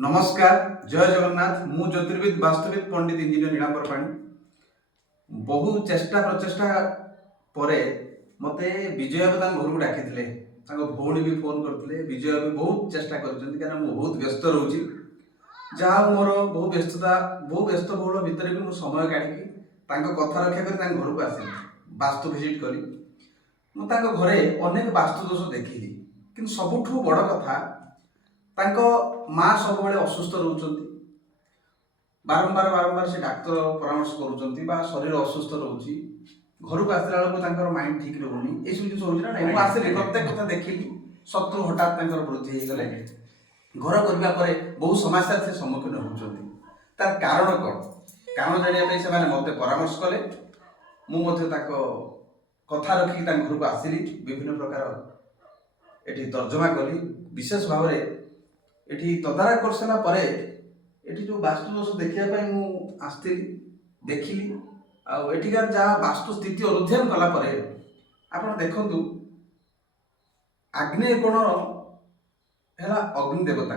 नमस्कार जय जगन्नाथ मु ज्योतिर्विद वास्तविक पंडित इंजीनियर नीलांबर पाणी बहु चेष्टा प्रचेष्टा परे मते विजय बाबू घर को डाकी भौणी भी फोन करते विजय भी बहुत चेष्टा कर बहुत व्यस्त रोची जहाँ मोर बहु व्यस्त बहुल भितर भी मुझे समय काढ़ी कथा रक्षा कर घर को आसली वास्तु विजिट करी मुझे घरे अनेक वास्तु दोष देखिली कि सबुठ बड़ कथा माँ सब असुस्थ रोचंती बारंबार बारंबार से डाक्तर परामर्श करुँच शरीर असुस्थ रोची घर को आसला बेलू माइंड ठीक रोनी ये सब जिन होना ना आसली प्रत्येक कथा देखिली शत्रु हठात वृद्धि हो गले घर करने बहु समस्या से सम्मुखीन होती तार कारण कौन कारण जानापी से मत परामर्श कले मुझे कथा रखिक घर को आसली विभिन्न प्रकार ये तर्जमा कली विशेष भाव में ये तदारख कर सारा पर ये जो वास्तु दोष देखापी मुझे देखिली आठिकार जहाँ वास्तु स्थिति अनुध्यान कलापर आप देखु आग्नेय कोण है अग्नि देवता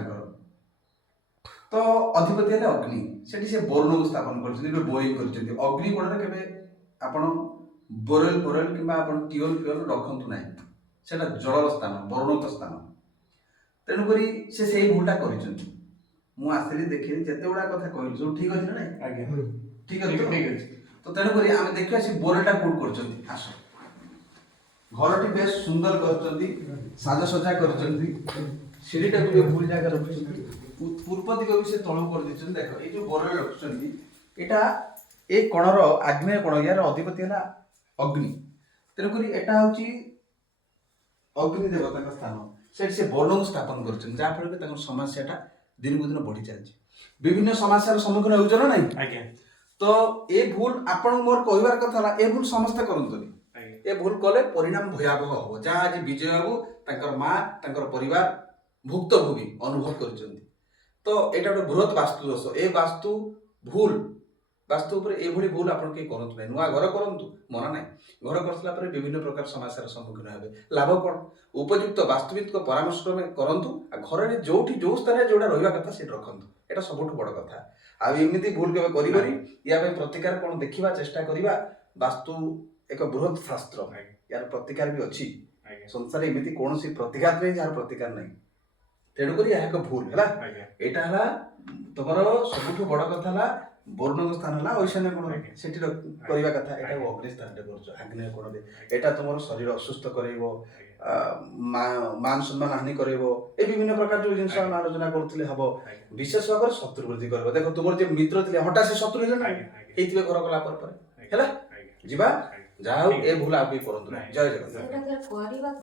तो अधिपति है अग्नि से बोरन को स्थापन कर बोरिंग कर अग्नि कोण के बोरेल फोरेल कि ट्यूल फ्यूल रखु ना से जल स्थान बोरण स्थान तेणुक से भूलटा करसली देखिए जिते गुड़ा कथा कहली सब ठीक अच्छे ना ठीक अच्छे तो तेणुक आम देखा से बोरेटा कौट कर आस घर टी बेस सुंदर कर साजसजा कर सीढ़ीटा भी भूल जगह रखी पूर्व दिग भी से तलू कर देख ये बोरे रखुच्च यहाँ ये कणर आग्नेय कण यार अधिपति है अग्नि तेणुक यहाँ हूँ अग्नि देवता स्थान से बोर्ड को स्थापन कर जहाँफल समस्याटा दिन को दिन बढ़ी चलती विभिन्न समस्या सम्मुखीन हो ना तो ये भूल आपण मोर कहबार कथा ये भूल समस्ते करते ये भूल कले परिणाम भयावह हम जहाँ आज विजय बाबू माँ परिवार भुक्तभोगी अनुभव कर तो यहाँ गोटे बृहत वास्तु दोष ए वास्तु भूल वास्तु ये भूल आप करूँ ना नुआ घर करूँ मना ना घर कर विभिन्न प्रकार समस्या सम्मुखीन हे लाभ कौन उपयुक्त वास्तविक परामर्श करूँ घर जो जो स्थान जोड़ा रहा कथा से रखु यहाँ सब बड़ कथा आमती भूल के या प्रतिकार कौन देखा चेष्टा करवा वास्तु एक बृहत शास्त्र यार प्रतिकार भी अच्छी संसार एमती कौन प्रतिघात नहीं जार प्रतिकार नहीं तेणुक यह भूल है यहाँ तुम सब बड़ कथा बोर्णक स्थान है ऐशान्य कोण से करवा कथा यहाँ अग्नि स्थान कर आग्नेय कोण यहाँ तुम शरीर असुस्थ कर मान सम्मान हानि कर विभिन्न प्रकार जो जिन आलोचना करते हम विशेष भाव में शत्रु वृद्धि कर देख तुम जो मित्र थे हठात से शत्रु है घर कला जहाँ ए भूल आप करूँ जय जगन्नाथ।